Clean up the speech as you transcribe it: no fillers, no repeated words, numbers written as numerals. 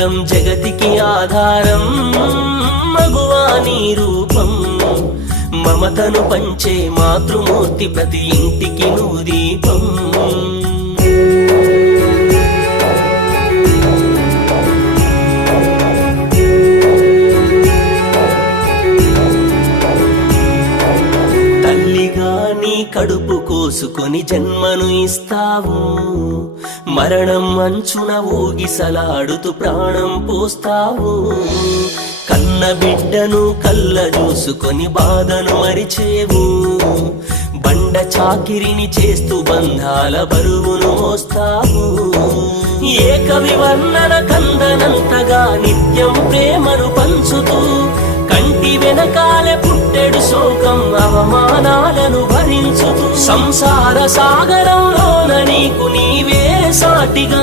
మూలం జగతికి ఆధారం మగువా నీ రూపం, మమతను పంచే మాతృమూర్తి ప్రతి ఇంటికి నువ్వు దీపం. తల్లిగా నీ కడుపు కోసుకొని జన్మను ఇస్తావు, మరణం అంచున ఊగిసలాడుతూ ప్రాణం పోస్తావు. కన్న బిడ్డను కళ్ళ చూసుకొని బాధను మరిచేవు, బండ చాకిరిని చేస్తూ బంధాల బరువును మోస్తావు. ఏక వివర్ణన కందనంతగా నిత్యం ప్రేమను పంచుతూ, కంటి వెనకాలే పుట్టెడు శోకం అవమానాలను భరించుతూ, సంసార సాగరంలోన నీకు నీవే సాటిగా